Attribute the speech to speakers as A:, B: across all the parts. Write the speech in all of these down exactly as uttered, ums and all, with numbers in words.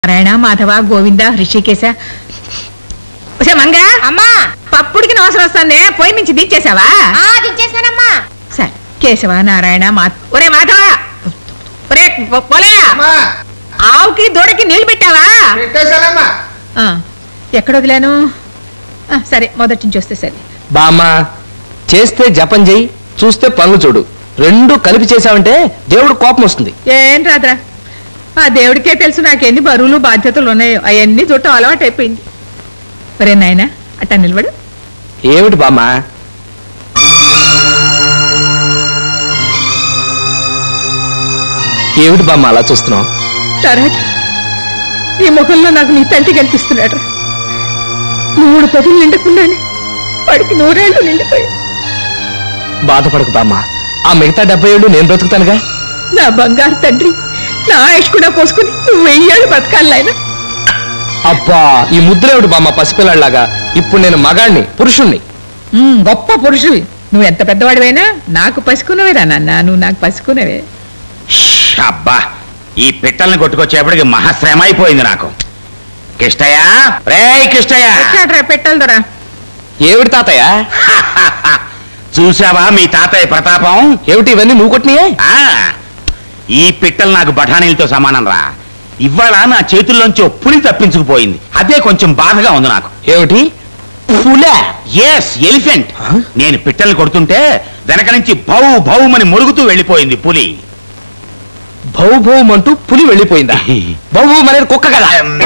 A: నారాయణ మాధవ గోవింద హృషికేశ. మంగ
B: అమ్మా
A: పప్పుడికి అవసరం వస్తుంది, పోయి మించి దించేసావా?
B: దించేసానమ్మా.
A: సరే కేశవ నారాయణ మా ఒరే మాధవ ఒరే పోలే ఆవుకి దూడకి నీళ్లు పెట్టావా? ఎక్కడ వదిలాను? సరే మొదటి నుంచి వస్తే సరే.
C: బామ్మ చేస్తే జపం చెయ్యి, చూస్తే పనులు చూడు, రెండు కలిపి చేసావంటే దేవుడు కోపం వస్తుంది.
A: ఏం రాదురా, ఆ దేవుడికే తెలుసు నాకెన్ని బరువులు బాధ్యతలు ఉన్నాయో. అవన్నీ చూడటం అలవాటు అయిపోయింది. ఒరే నాయన అట్టా నిలబడు.
C: ఏమిటి బామ్మ? ఏమిటి బామ్మ అలా చూస్తున్నావు?
A: ఈ ముఖంలో నాకు నీ తండ్రి కనిపిస్తున్నాడు. మూడు పదులు నిండకుండానే వాడికి నూరేళ్లు నిండిపోయి.
C: బాధపడకు బామ్మ, ఆ మిగతా డెబ్బై ఏళ్ళు నేను బ్రతుకుతానుగా.
A: నా బంగారు తండ్రి, నా ఆయుష్ కూడా పోసుకుని నువ్వు వెయ్యేళ్ళు బతకాలి నాయన.
C: అబ్బా ఈ ముద్రేవుడు బామ్మ పసిపిల్లాడిలాగా. ఇప్పుడు నేను మగాణ్ణి, పురుషుణ్ణి.
A: గొప్ప పురుషువి నువ్వు. ఎంత పెద్దవాడివైనా నాకు పసుకున్నవేరా నాన్న, నువ్వు నాకు పసుకున్నవే.
D: అబ్బా ఈ పిట్టల్ని కొట్టుకొచ్చేపటికి మహాశ్రమ అయిపోయింది నాకు. కిష్టయ్య, రే కిష్టయ్య,
A: పెట్టాలి దొరా.
C: ఏమిటి తాతయ్య?
D: చూసావా మీ తాతయ్య ప్రతాపం?
C: ఏమిటి ఇవన్నీ నువ్వు కొట్టినాయే?
D: ఈ పిట్టలు నాకు బఠానీలతో సమానం రా. ఇవాళ నా చేతుల్లోంచి పులి తప్పించుకుపోయింది, అదే కొంచెం బాధగా ఉంది నాకు.
C: ఏమిటి పులా?
D: Yes, elephant. నేను పిట్టల్ని కొడుతుంటే వెనక నుంచి భౌ భౌమని మురుగుతూ వెళ్ళిపోయింది పులి.
C: భౌ భౌమంటూ పులి వెళ్ళిపోయిందా? భౌ భౌ అనేది కుక్క కదా.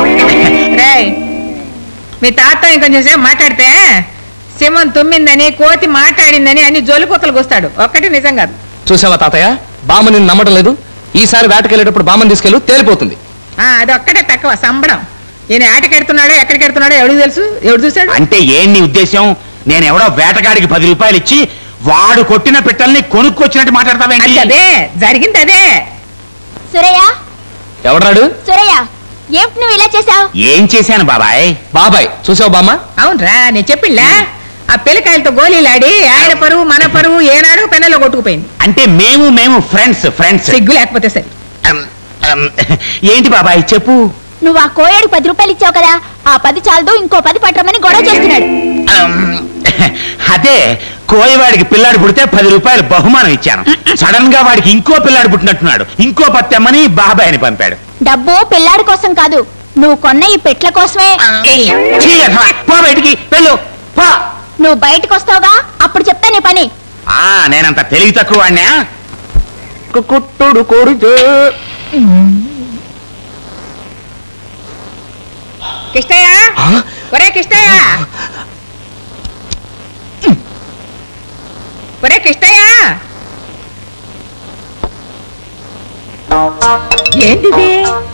A: మీ తాత ఇంకొంచెం సేపు మాట్లాడితే సింహం తుమ్మిందని, కోతి మాట్లాడిందని అన్ని జోలిపోతలు వస్తాడు. ఒక్కటి నిజం కాదు.
C: చూసావా తాతయ్య, బామ్మ నిన్ను నమ్మడం లేదు. ఈసారి వేటకెళ్ళేటప్పుడు బామ్మని తీసుకెళ్ళు, తేలిపోతుంది.
A: అది ఒక్కటే తక్కువ సంబడం. ఈయన ఆటకెడుతున్నాడో ఎక్కడికి ఎడుతున్నాడో ఎవడికి తెలుసు? ఎవడు చూశాడు?
D: అంటే ఏం నీ ఉద్దేశం? నేను ఎవడో వేటగాడికి పది రూపాయలు ఇచ్చి వాడు కొట్టిన పిట్టల్ని కొనుక్కొచ్చినట్టు మాట్లాడతావేంటి?
A: అదే జరిగింది. అదే
B: సురయ్య.
C: ఎవడాడు?
B: సురయ్య, ఏమిటి నువ్వు ఇలా చేసావు?
D: ఏం చేశాను బాబాయ్?
C: బాబాయ్ చూసావు బామ్మ?
A: అవునరా, నేను చెప్పిండ్లా. ఆ పిల్లకాయలతో గోళీలాడి ఆయన పరువు మన పరువు ఏనాడు పెన్నలో కొట్టుకుపోయింది.
D: అంటే మేము మేము ఫ్రెండ్స్ ఫ్రెండ్స్
A: సిగ్గు లేకపోతే సరే.
D: ఏంటి బాబాయ్ చెప్పు.
B: నువ్వు ఆ కోయేడు పది రూపాయలు ఇచ్చావు కదా, ఆ పది చాలదు ఇంకో పది పట్టమని గొడవ చేస్తున్నాడు.
D: అదే కోయవాడికి పిల్లాడు పుడితే పది రూపాయలు బహుమానం ఇచ్చాను. సడన్ గా వాడికి ఇంకో పిల్లాడు పుట్టినట్టున్నాడు, ఇంకో పత్తెమ్మని బాబాయ్ని పంపాడు.
B: డబ్బు పిల్లాడి కోసం కాదు, నువ్వు కొన్న ఈ పెట్ల కోసమే.
D: పో బయటికి వెళ్ళు.
B: నువ్వు బయటకు వస్తావుగా, అప్పుడు చెప్తా నీ పని.
D: ఆ నేనంత తెలివి తక్కువ వాడినా?
C: కుట్టుడు కొడుకు
A: కిష్టయ్య, ఒరే కిష్టయ్య, ఒరే కిష్టయ్య, ఏంటిది?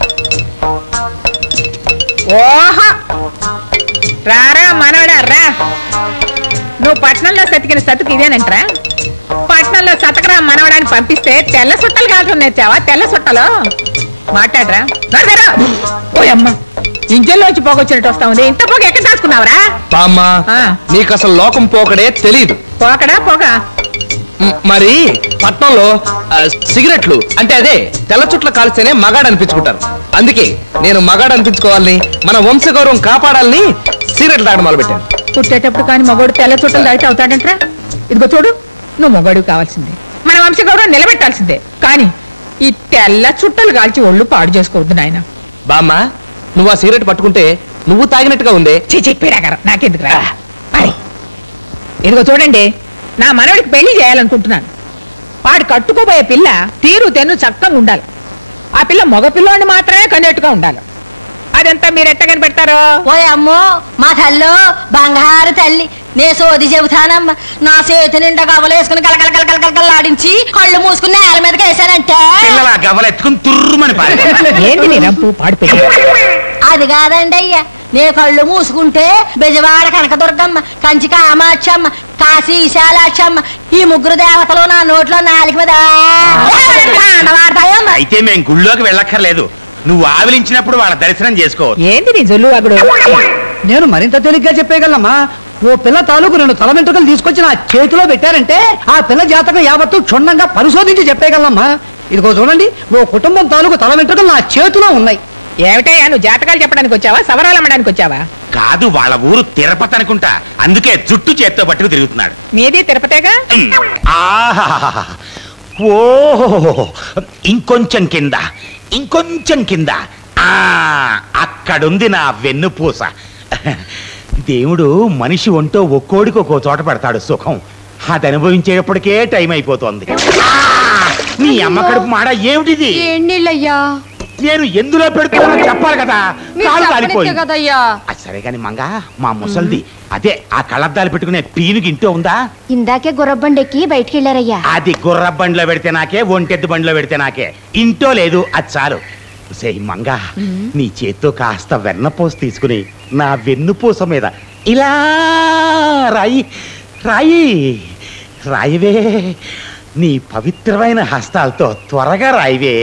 A: ఓహో రారా మనవడా రా. నువ్వు పట్నంలో సతికిన సతుకు ఇదేనంటరా? పట్నంలో సతకరా మనవడాన్ని పంపిస్తే తెల్ల సుట్టలు కాల్చడం నేర్చావా? తెల్ల సుట్టలో మాట్లాడరా. ఓ అమ్మ, ఇంజల్లోంచి పోగొచ్చినట్టు వస్తా ఉంది. ఇంత పోగ ఎక్కడ దాచుకున్నావురా?
C: బామ్మ నీకు అసలు లోకం పోకడే తెలీదు.
A: పోకడా పోగా?
C: మరి పట్నంలో సిగరెట్లు అంటే అదే తెల్ల చుట్ల కాల్స్తేనే మగాడు అనిపించుకుంటారు. అందుకే నేను మగాడు అనిపించుకోవాలని, మన వంశగౌరవం కాపాడాలని సిగరెట్లు తాగడం మొదలు పెట్టాను.
A: పుట్టేటప్పుడు కానీ మగోడు తెల్ల చుట్టలు తాగితే అవుతాడంట్రా? ఇదిగో చూడు, నువ్వు మొగడు కావాల్సిందే, మన వంశగౌరవం నిలబెట్టాల్సిందే. కానీ ఈ తెల్ల చుట్టలు కాల్చి ఒళ్ళు పాడు చేసుకోవద్దు నాయన.
C: బామ్మ నువ్వు ఆ సిగరెట్ పట్టుకుంటే నువ్వు తాగినట్టుగా ఉంది.
A: చెప్పారా నాకెందుకు రా. ఇదిగో చూడండి, నా మనవడికి పెళ్లి చేయాలనుకుంటున్నాను. వాడు కట్టుకోబోయే పిల్ల తీరు తెన్ను చక్కగా ఉండాలి. ఆ పిల్ల మగ పిల్లోని మాత్రమే కనేట్టుగా ఉండాలి. అదంతా మీరు ఎట్ట కనిపెడతారో?
B: ఓ అమ్మో మా తల్లో బంగారు తల్లి, నే సోది చెబుతానమ్మా. నా చేతి నిండా గవ్వలేసుకుని కలకల కలకల కలకలాడించి కళ్ళు మూసుకుని నేల మీదకి వేసానంటే
D: గవ్వలెత్తుకుని తుర్రుమని
A: ఏంటి నీ రంపు పాడు పెట్టి?
B: అది కాదండి అయ్యా, నే కళ్ళు మూసుకుంటే బెజవాడ కనకదుర్గమ్మ, కంచి కామాక్షమ్మ, కాశీ విశాలాక్షమ్మ, ఈ ముగ్గురు దేవతలు నా నోట్లో నాలుగు మీద ఆడవాడతాయమ్మ.
D: అయితే మేము గుళ్ళోకి వెళ్ళక్కర్లేదు, నువ్వు ఆవిలించినప్పుడు వాళ్ళ దర్శనం చేసుకోవచ్చు.
A: ఏంటి నీ జొల్లు అగుడు?
E: నేను మరింత తేలిగ్గా చెప్పేయగలమ్మా. ఓ పిల్ల తాలూకు రెండు తల వెంట్రుకలు తీసుకొచ్చి నా చేతిలో పెట్టారంటే ఆ పిల్ల జాతకం యావత్తు క్షుణ్ణంగా పరిశోధించి చెప్పేయగలమ్మా. ఇదిగో చూడండి, ఓ కుటుంబం తాలూకు తల వెంట్రుకలు నా చేతిలో ఉన్నాయి.
A: ఏమిటయ్యా నువ్వు జాతకాలు చెప్పడానికి వచ్చావా సవరాలు అమ్మడానికి వచ్చావా?
D: కాదు, వాళ్ళ ఊరు తిరుపతి అనుకుంటా, అందుకే జుట్టు చేత్తో పట్టుకు తిరుగుతున్నాడు.
A: మీది తిరుపతేగా?
D: ఆహాహాహా. ఓహో, ఇంకొంచెం కింద, ఇంకొంచెం కింద. ఆ అక్కడుంది నా వెన్నుపూస. దేవుడు మనిషి ఒంటో ఒక్కోడికి ఒక్కో చోట పెడతాడు సుఖం. అది అనుభవించేటప్పటికే టైం అయిపోతుంది. నీ అమ్మ కడుపు మాడ ఏమిటిది?
B: నీళ్ళయ్యా
D: నేను ఎందులో పెడుతున్నా చెప్పాలి కదా, కాలు కాలిపోయి.
B: కదయ్యా
D: సరే కాని మంగా, మా ముసల్ది అదే ఆ కళ్ళద్దాలు పెట్టుకునే పీనుకి ఇంటో ఉందా?
B: ఇందాకే గుర్రబండెక్కి బయటికి వెళ్ళారయ్యా.
D: అది గుర్ర బండిలో పెడితే నాకే, ఒంటెద్దు బండిలో పెడితే నాకే. ఇంటో లేదు, అది చాలు. సే మంగా, నీ చేత్తో కాస్త వెన్నపూస తీసుకుని నా వెన్నుపూస మీద ఇలా రాయి రాయి రాయివే. నీ పవిత్రమైన హస్తాలతో త్వరగా రాయివే.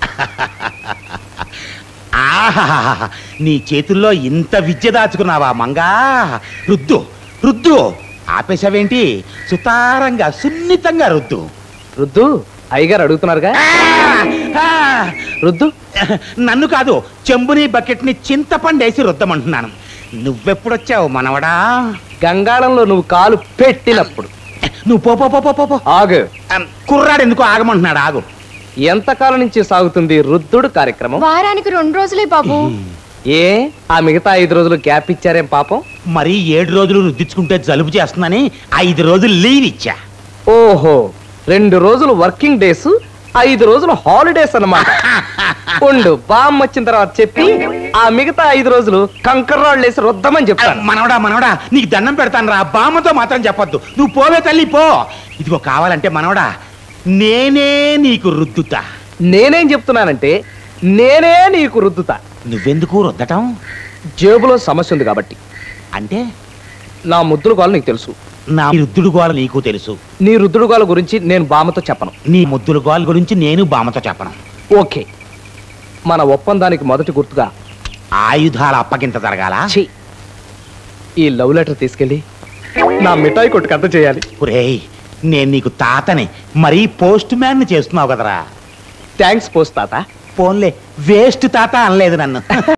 D: ఆహా, నీ చేతుల్లో ఇంత విద్య దాచుకున్నావా మంగా? రుద్దు రుద్దు. ఆపేశావేంటి? సుతారంగా సున్నితంగా రుద్దు.
C: రుద్దు అయ్యగారు అడుగుతున్నారుగా,
D: ఆ,
C: రుద్దు.
D: నన్ను కాదు, చెంబుని బకెట్ని చింతపండేసి రుద్దమంటున్నాను. నువ్వెప్పుడొచ్చావు మనవడా?
C: గంగాళంలో నువ్వు కాలు పెట్టినప్పుడు.
D: నువ్వు పో పో పో పో పో, పో.
C: ఆగు.
D: కుర్రాడు ఎందుకు ఆగమంటున్నాడు? ఆగు.
C: ఎంతకాలం నుంచి సాగుతుంది రుద్దుడు కార్యక్రమం?
B: వారానికి రెండు రోజులే బాబు.
C: ఏ ఆ మిగతా ఐదు రోజులు గ్యాప్ ఇచ్చారేం పాపం?
D: మరి ఏడు రోజులు రుద్దించుకుంటే జలుబు చేస్తుందని ఐదు రోజులు లీవ్ ఇచ్చా.
C: ఓహో, రెండు రోజులు వర్కింగ్ డేస్, ఐదు రోజులు హాలిడేస్ అన్నమాట. ఉండు, బామ్ వచ్చిన తర్వాత చెప్పి ఆ మిగతా ఐదు రోజులు కంకర్రాళ్ళు వేసి రుద్దమని చెప్తాను.
D: మనవడా మనవడా, నీకు దండం పెడతాను రా, బామ్మతో మాత్రం చెప్పొద్దు. నువ్వు పోవే తల్లి, పో. ఇదిగో కావాలంటే మనవడా, నేనే నీకు రుద్దుతా.
C: నేనేం చెప్తున్నానంటే నేనే నీకు రుద్దుతా.
D: నువ్వెందుకు రుద్దటం?
C: జేబులో సమస్య ఉంది కాబట్టి.
D: అంటే
C: నా ముద్దుడు గోల నీకు తెలుసు,
D: నా రుద్దుడు గోల నీకు తెలుసు.
C: నీ రుద్దుడు గోల గురించి నేను బామ్మతో చెప్పను.
D: నీ ముద్దుల గోల గురించి నేను బామ్మతో చెప్పను.
C: ఓకే, మన ఒప్పందానికి మొదటి గుర్తుగా
D: ఆయుధాల అప్పగింత జరగాల.
C: ఛీ, ఈ లవ్ లెటర్ తీసుకెళ్ళి నా మిఠాయి కొట్టుకు అంత చేయాలి.
D: ఒరేయ్, నేను నీకు తాతని, మరీ పోస్ట్ మ్యాన్ చేస్తున్నావు కదరా.
C: థ్యాంక్స్ పోస్ట్ తాత.
D: పోన్లే, వేస్ట్ తాత అనలేదు నన్ను.